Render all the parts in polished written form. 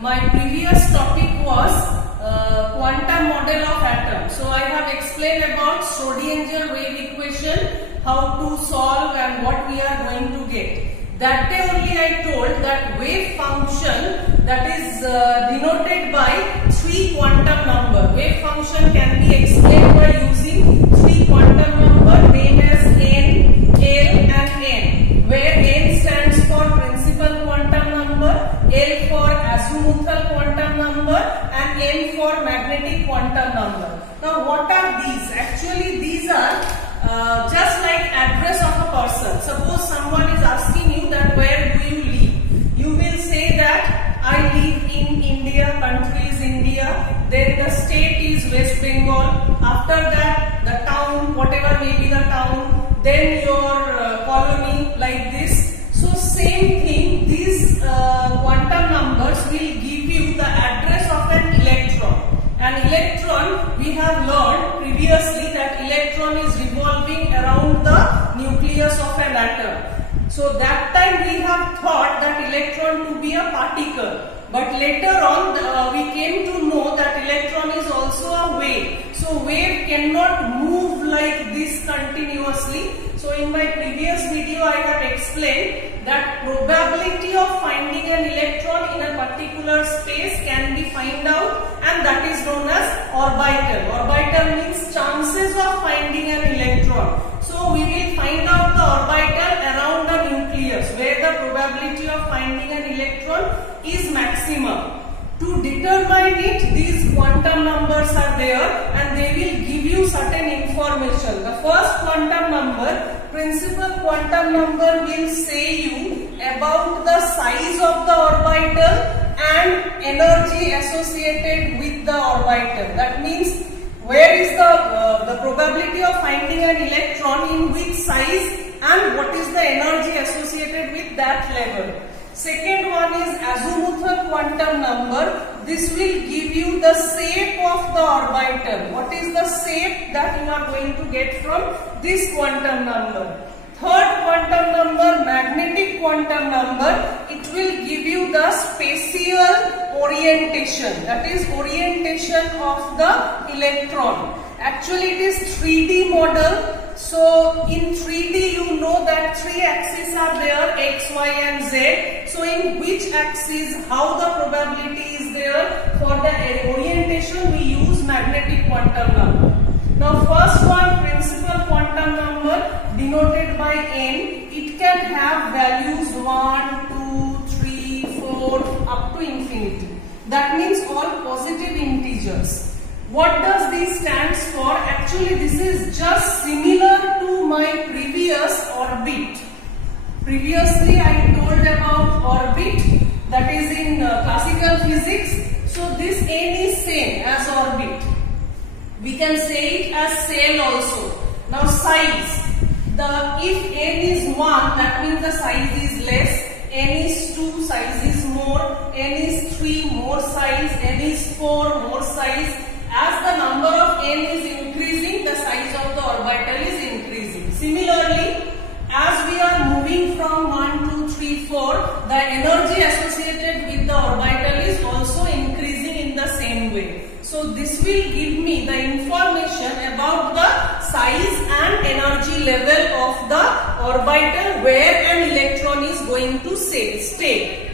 My previous topic was quantum model of atom. So I have explained about Schrodinger wave equation, how to solve and what we are going to get. That day only I told that wave function that is denoted by 3 quantum number. Wave function can be explained by using 3 quantum number named as n, l and n, where n stands for principal quantum number, l for azimuthal quantum number and n for magnetic quantum number. Now what are these? Actually these are just like address of a person. Suppose someone is asking you that where do you live? You will say that I live in India, country is India, then the state is West Bengal, after that the town, whatever may be the town, then your colony, like this. So same thing, these quantum numbers will give you the address of an electron. An electron, we have learned previously that electron is revolving around the nucleus of an atom. So that time we have thought that electron to be a particle. But later on we came to know that electron is also a wave. So wave cannot move like this continuously. So in my previous video I have explained that probability of finding an electron in a particular space can be found out, and that is known as orbital. Orbital means chances of finding an electron. So we will find out the orbital around the nucleus where the probability of finding an electron is maximum. To determine it, these quantum numbers are there and they will give you certain information. The first quantum number, principal quantum number, will say you about the size of the orbital and energy associated with the orbital. That means where is the probability of finding an electron in which size and what is the energy associated with that level. Second one is azimuthal quantum number. This will give you the shape of the orbital. What is the shape that you are going to get from this quantum number. Third quantum number, magnetic quantum number. It will give you the spatial orientation. That is orientation of the electron. Actually it is 3D model. So in 3D you know that 3 axes are there, x, y and z. So in which axis, how the probability is there, for the orientation we use magnetic quantum number. Now first one, principal quantum number denoted by n. It can have values 1, 2, 3, 4 up to infinity. That means all positive integers. What does this stands for? Actually this is just similar to my previous orbit. Previously I told about orbit, that is in classical physics. So this n is same as orbit. We can say it as cell also. Now size. If n is 1, that means the size is less. N is 2, size is more. N is 3, more size. N is 4, more size. As the number of n is increasing, the size of the orbital is increasing. Similarly, as we are moving from 1, 2, 3, 4, the energy associated with the orbital is also increasing in the same way. So this will give me the information about the size and energy level of the orbital where an electron is going to stay.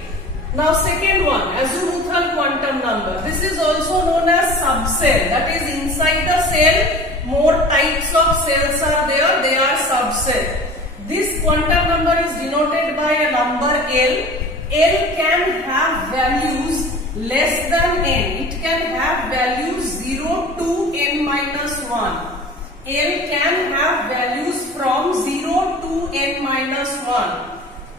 Now second one, azimuthal quantum number. This is also known as subcell. That is inside the cell, more types of cells are there, they are subcell. This quantum number is denoted by a number L. L can have values less than n. It can have values 0 to n minus 1. L can have values from 0 to n minus 1.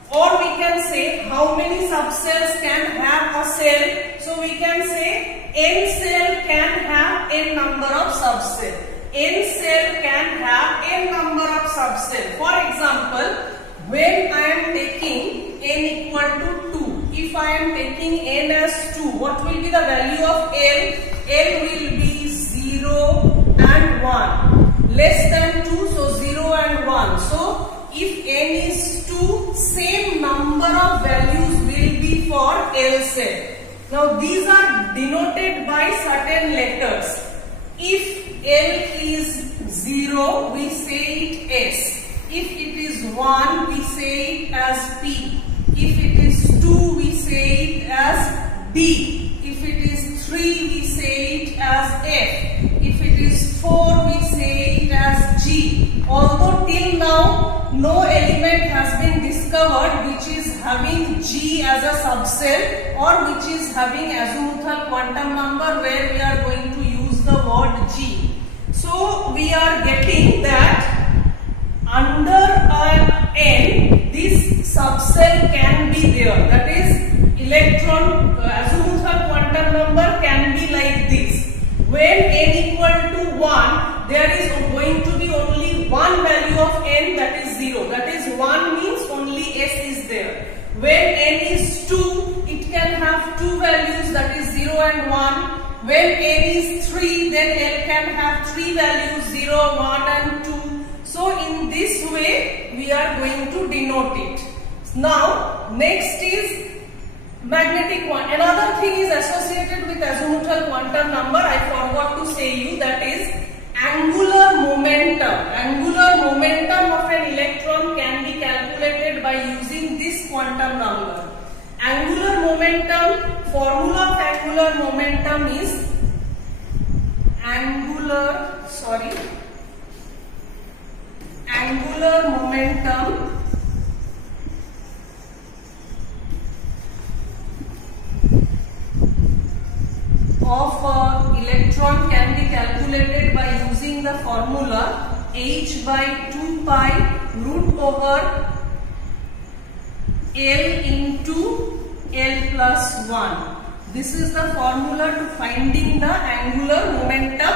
Or we can say how many subcells can have a cell. So we can say n cell can have n number of subcells. N cell can have n number of subcells. For example, when I am taking n equal to 2, if I am taking n as 2, what will be the value of L? L will be 0 and 1. Less than 2, so 0 and 1. So if n is 2, same number of values will be for L cell. Now these are denoted by certain letters. If L is 0, we say it S. If it is 1, we say it as P. If it is 2, we say it as D. If it is 3, we say it as F. If it is 4, we say it as G. Although till now no element has been discovered which is having G as a subcell or which is having azimuthal quantum number where we are going to use the word G. So we are getting that under an N this subcell can be there. That is electron azimuthal quantum number can be like this. When N equal to 1, there is going to be only one value of N, that is 0. That is 1 means only S is there. When N is 2, it can have two values, that is 0 and 1. When N is 3, then L can have three values, 0, 1 and 2. So in this way we are going to denote it. Now next is magnetic one. Another thing is associated with azimuthal quantum number. I forgot to say you, that is angular momentum. Angular momentum of an electron can be calculated by using this quantum number. Angular momentum, formula of angular momentum is angular momentum of electron can be calculated by using the formula h by 2 pi root over L into L plus 1. This is the formula to finding the angular momentum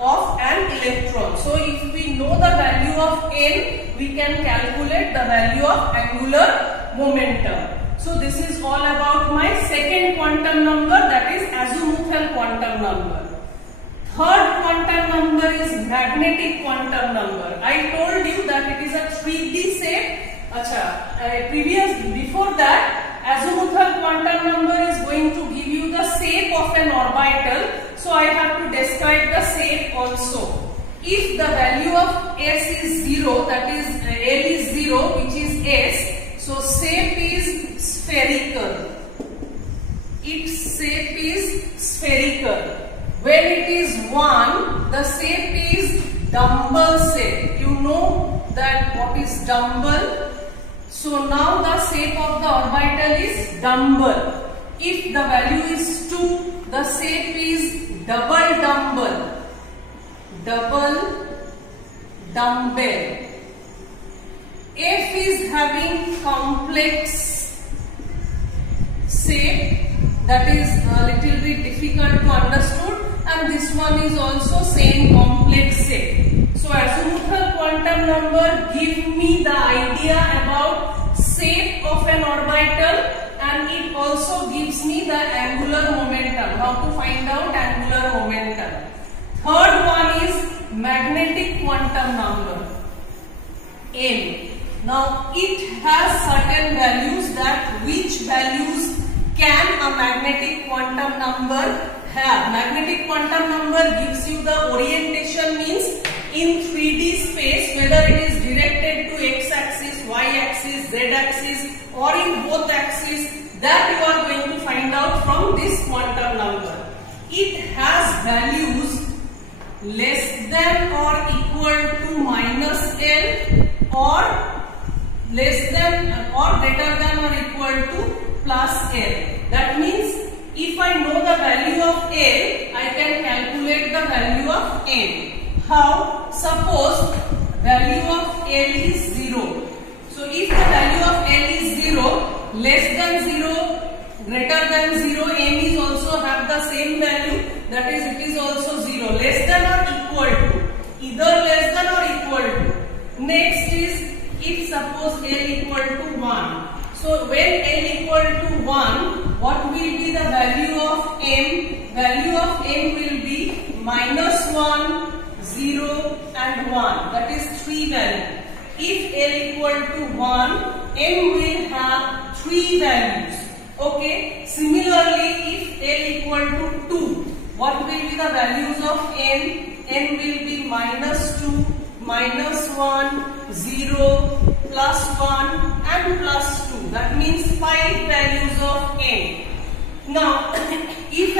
of an electron. So if we know the value of N, we can calculate the value of angular momentum. So this is all about my second quantum number, that is azimuthal quantum number. Third quantum number is magnetic quantum number. I told you that it is a 3D set. Before that, azimuthal quantum number is going to give you the shape of an orbital. So I have to describe the shape also. If the value of S is 0, that is L is 0, which is S, so shape is spherical. Its shape is spherical. When it is 1, the shape is dumbbell shape. You know that what is dumbbell? So now the shape of the orbital is dumbbell. If the value is 2, the shape is double dumbbell. Double dumbbell. F is having complex shape, that is a little bit difficult to understood, and this one is also same complex shape. So azimuthal quantum number give me the idea about shape of an orbital, and it also gives me the angular momentum, how to find out angular momentum. Third one is magnetic quantum number, N. Now it has certain values, that which values can a magnetic quantum number have. Magnetic quantum number gives you the orientation, means in 3D space, whether it is directed to x-axis, y-axis, z-axis or in both axes, that you are going to find out from this quantum number. It has values less than or equal to minus L or less than or greater than or equal to plus L. That means if I know the value of L, I can calculate the value of N. How? Suppose value of L is 0. So if the value of L is 0, less than 0, greater than 0, N is also have the same value, that is it is also 0. Less than or equal to, either less than or equal to. Next is if suppose L equal to 1. So when L equal to 1, what will be the value of M? Value of M will be minus 1, 0 and 1. That is 3 value. If L equal to 1, M will have 3 values. Okay. Similarly, if L equal to 2, what will be the values of N? N will be -2, -1, 0, +1 and +2. That means 5 values of N. Now, if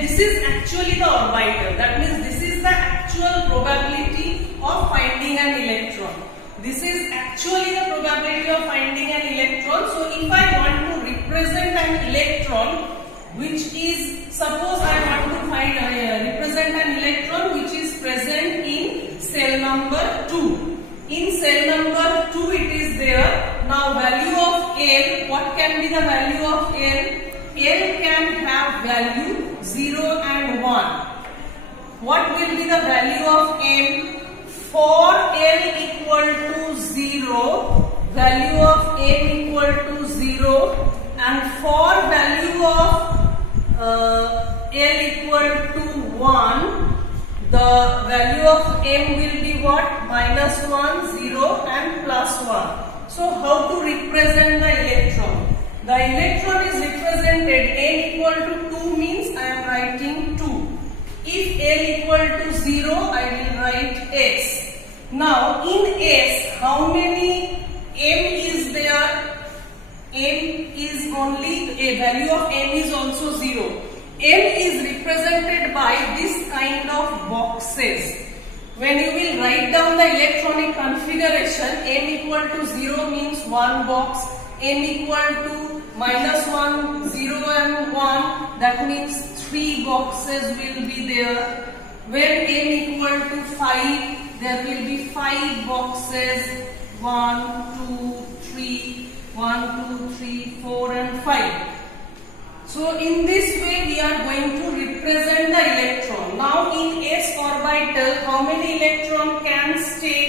this is actually the orbital, that means this is the actual probability of finding an electron. This is actually the probability of finding an electron. So, if I want to represent an electron, which is, suppose I want to represent an electron which is present in cell number 2. In cell number 2 it is there. Now value of L, what can be the value of L? L can have value 0 and 1. What will be the value of M? For L equal to 0, value of M equal to 0, and for value of L equal to 1, the value of M will be what? -1, 0 and +1. So how to represent the electron? The electron is represented, N equal to 2 means I am writing 2. If L equal to 0, I will write S. Now in S, how many M is there? M is only, a value of M is also 0. M is represented by this kind of boxes. When you will write down the electronic configuration, M equal to 0 means 1 box, M equal to -1, 0 and 1, that means 3 boxes will be there. When M equal to 5, there will be 5 boxes, 1, 2, 3, 1, 2, 3, 4 and 5. So in this way we are going to represent the electron. Now in S orbital, how many electron can stay?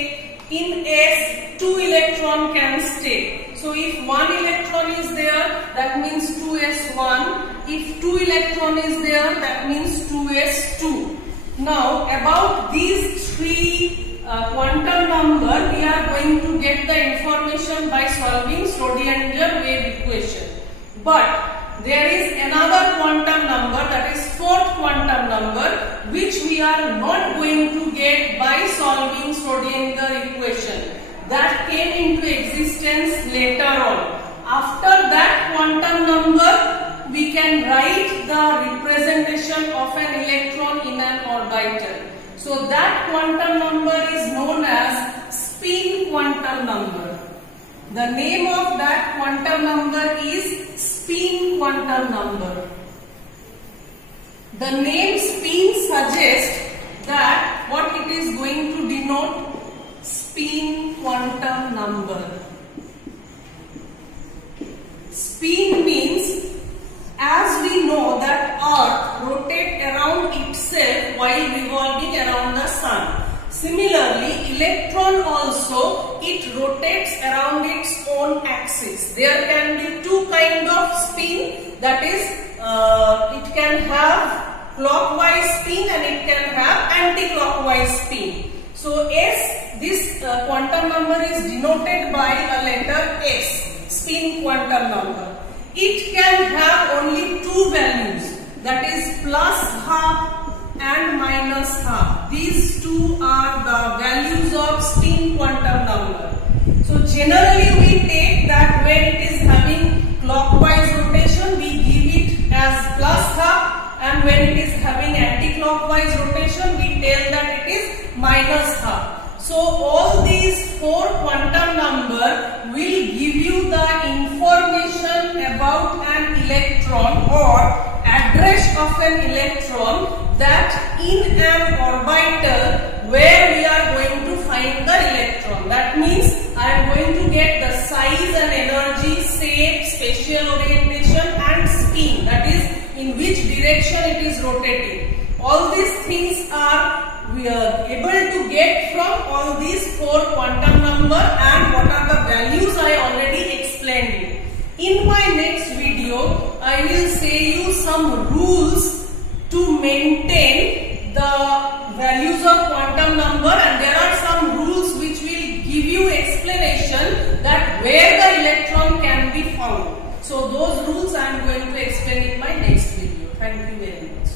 In S, 2 electron can stay. So if 1 electron is there, that means 2s1. If 2 electron is there, that means 2s2. Now about these 3 quantum number, we are going to get the information by solving Schrodinger wave equation. But there is another quantum number, that is 4th quantum number, which we are not going to get by solving Schrodinger equation. That came into existence later on. After that quantum number, we can write the representation of an electron in an orbital. So that quantum number is known as spin quantum number. The name of that quantum number is spin quantum number. The name spin suggests that what it is going to denote? Spin quantum number. Spin means, as we know that Earth rotates around itself while revolving around the Sun. Similarly, electron also, it rotates around its own axis. There can be 2 kinds of spin, that is, it can have clockwise spin and it can have anti-clockwise spin. So this quantum number is denoted by a letter S, spin quantum number. It can have only 2 values, that is +12 and -12. These 2 are the values of spin quantum number. So generally we take that when it is having clockwise rotation, we give it as +12, and when it is having anti-clockwise rotation, we tell that it is -12. So all these 4 quantum number will give you the information about an electron or address of an electron, that in an orbital where we are going to find the electron. That means I am going to get the size and energy, shape, spatial orientation and spin, that is in which direction it is rotating. All these things we are able to get from all these 4 quantum number, and what are the values I already explained it. In my next video, I will say you some rules to maintain the values of quantum number, and there are some rules which will give you explanation that where the electron can be found. So those rules I am going to explain in my next video. Thank you very much.